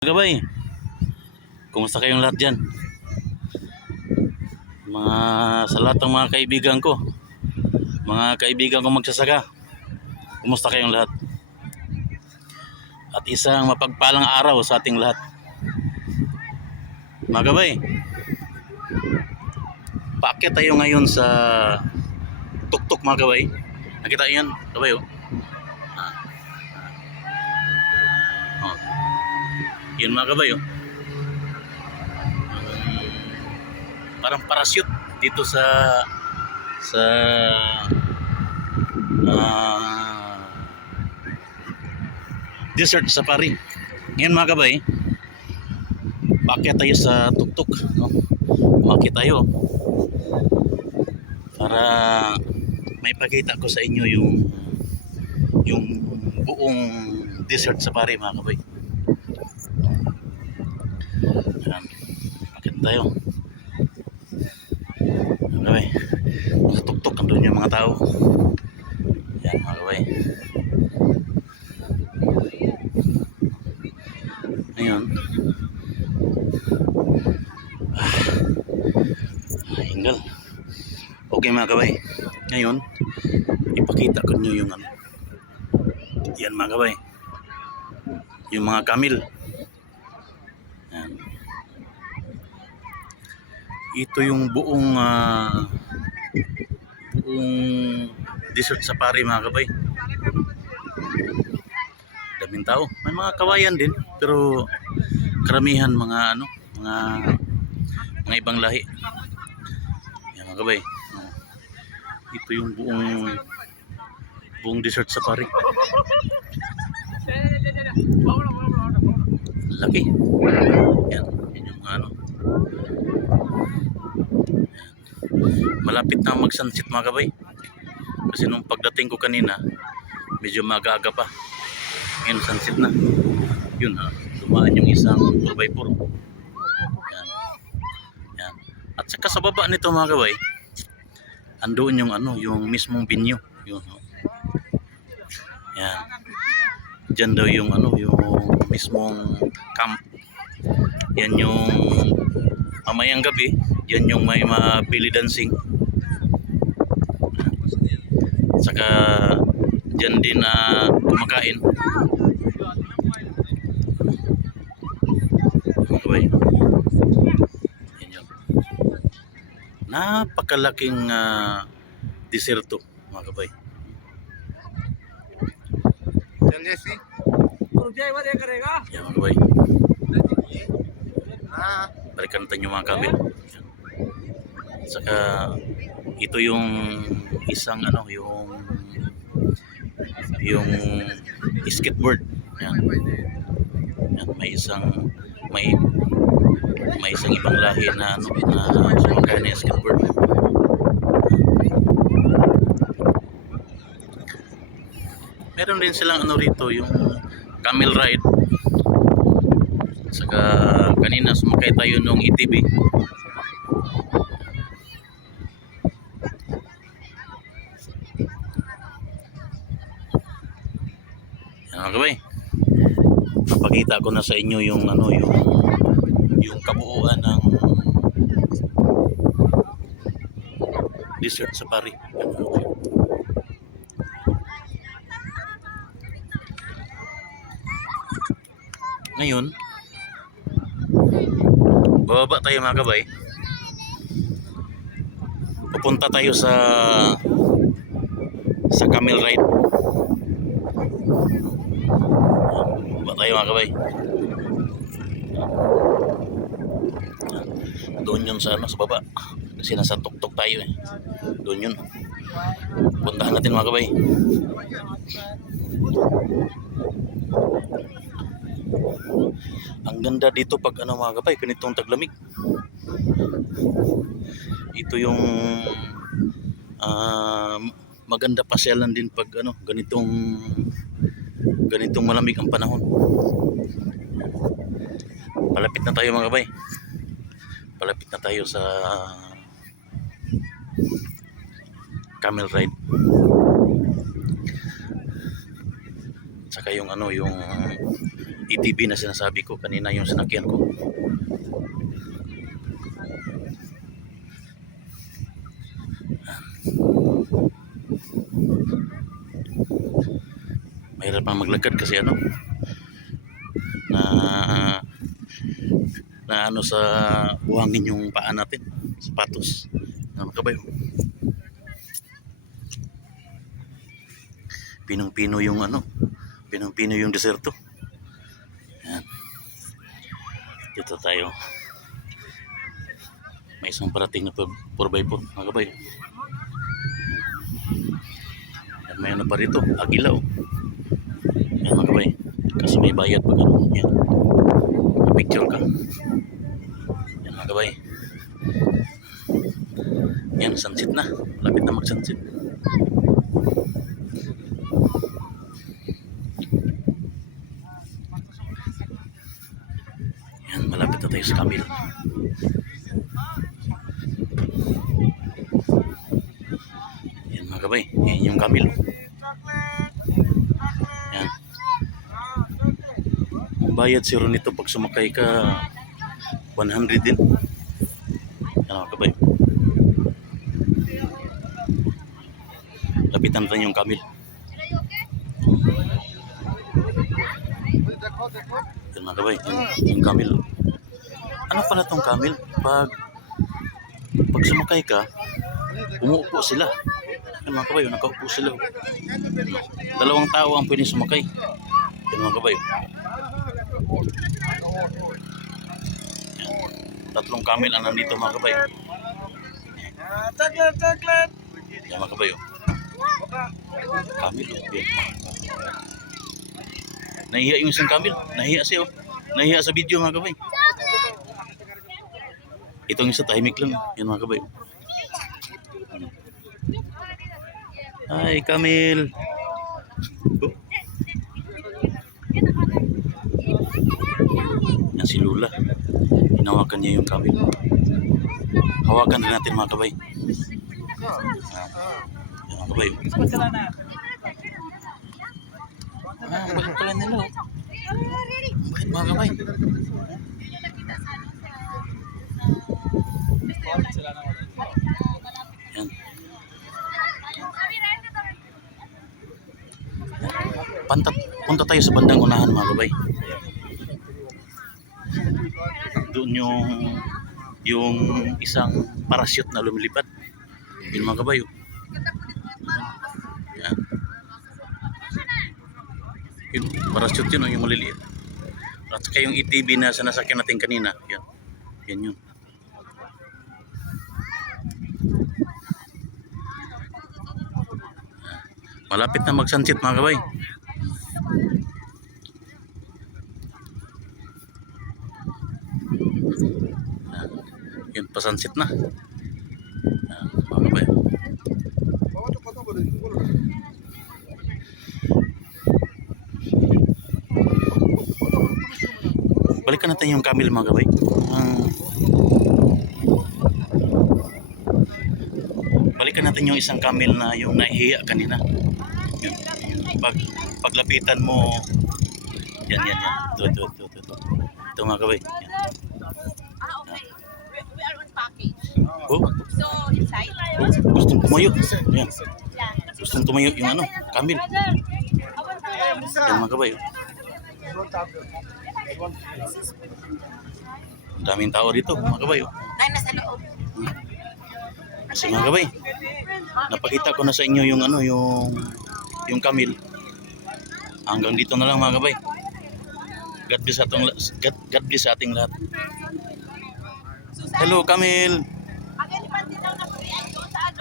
Gabay, kumusta kayong lahat dyan? Sa lahat ng mga kaibigan ko, magsasaka, kumusta kayong lahat? At isang mapagpalang araw sa ating lahat. Mga gabay, paakyat tayo ngayon sa tuktok mga gabay. Nakita yan, gabay oh. Yun mga gabay oh. Parang parachute dito sa desert safari. Ngayon mga gabay, paakyat tayo sa tuktok, no? Umakyat tayo para may pakita ko sa inyo yung buong desert safari mga kabay. Ayan, paakyat tayo mga kabay. Sa tuktok andun yung mga tao. Ayan mga kabay. Ngayon hingal. Okay mga kabay, ngayon ipakita ko nyo yung yan mga kabay, yung mga camel. Yan. Ito yung buong desert safari mga kabay. Daming tao, may mga kawayan din pero karamihan mga mga ibang lahi. Yan mga kabay, ito yung buong desert safari. Laki. Yan yung Yan. Malapit na mag-sunset mga kabay. Kasi nung pagdating ko kanina, medyo mag-aga pa. Ngayon sunset na. Yun dumaan yung isang 4x4. Yan. Yan. At saka sa baba nito mga kabay, andoon yung mismong venue. Yun. Yan. Diyan daw yung mismong camp. Yan yung mamayang gabi, yan yung may belly dancing. Saka diyan din kumakain. Okay. Yan yun. Napakalaking diserto mga kabay. Yan mga kabay. Balikan natin yung mga kabel. Saka ito yung isang yung skateboard. Yan. Yan, may isang ibang lahi na sumakay na skateboard. Meron din silang rito yung camel ride. Saka kanina sumakay tayo nung ATV. Yan kabay, napakita ko na sa inyo yung kabuuan ng desert safari. Ngayon bababa tayo mga kabay, pupunta tayo sa camel ride. Bababa tayo mga kabay, doon yun sa baba kasi nasa tuktok tayo doon yun, puntahan natin mga kabay. Ang ganda dito pag mga kabay, ganitong taglamig. Ito yung maganda pasyalan din pag ganitong malamig ang panahon. Palapit na tayo mga kabay. Palapit na tayo sa camel ride. Saka yung ETB na sinasabi ko kanina yung sinakyan ko. Mahirap pang maglakad kasi ano na ano sa buhangin yung paa natin, sapatos. Ano ka ba yun? Pinong-pino yung ano, pinong-pino yung deserto. Yan. Dito tayo. May isang parating na 4x4, mga kabay. Yan, may ano pa rito, Agilaw. Yan mga kabay. Kasi may bayad pag ano. Yan. Picture ka. Yan mga kabay. Yan, sunset na. Lapit na mag-sunset. Yan, malapit na tayo sa Camille. Yan mga kabay. Yan yung Camille. Yan. Ang bayad zero nito pag sumakay ka 100 din. Yan mga kabay. Lapitan natin yung Camille. Yan mga kabay, yung Camille. Ano pala tong Camille? Pag sumakay ka, umuupo sila. Yan mga kabay, nakaupo sila. 2 tao ang pwedeng sumakay. Yan mga kabay. Yan. 3 Camille ang nandito mga kabay. Yan mga kabay. Camille. Yan. Nahiya yung isang Camille. Nahiya siya. Nahiya sa video mga kabay. Itong isa tahimik lang. Yan mga kabay. Hi Camille. Oh. Yan si Lula. Hinawakan niya yung Camille. Hawakan rin natin mga kabay. Yan mga kabay. Bakit pala nila? Bakit mga kamay? Yan. Punta tayo sa bandang unahan mga kabay. Doon yung isang parachute na lumilipad. Yun mga kabay. Yan. Yung parachute yun, yung maliliit. At saka yung ETB na sinasakyan natin kanina. Yan. Yan yun. Malapit na mag-sunset mga kabay. Yan, pa-sunset na. Yan, mga kabay. Balikan natin yung Camille mga kabay. Balikan natin yung isang Camille na yung nahihiya kanina. Yun. Paglapitan mo, yan. Ito. Ito mga kabay. Yan. Oh. Gustong tumayo. Yan. Gustong tumayo yung ano, Camille. Yan mga kabay. Ang daming tao dito mga kabay. Kasi mga kabay, napakita ko na sa inyo yung ano, yung Camille. Hanggang dito na lang mga kabay. God bless sa ating lahat. Hello Camille.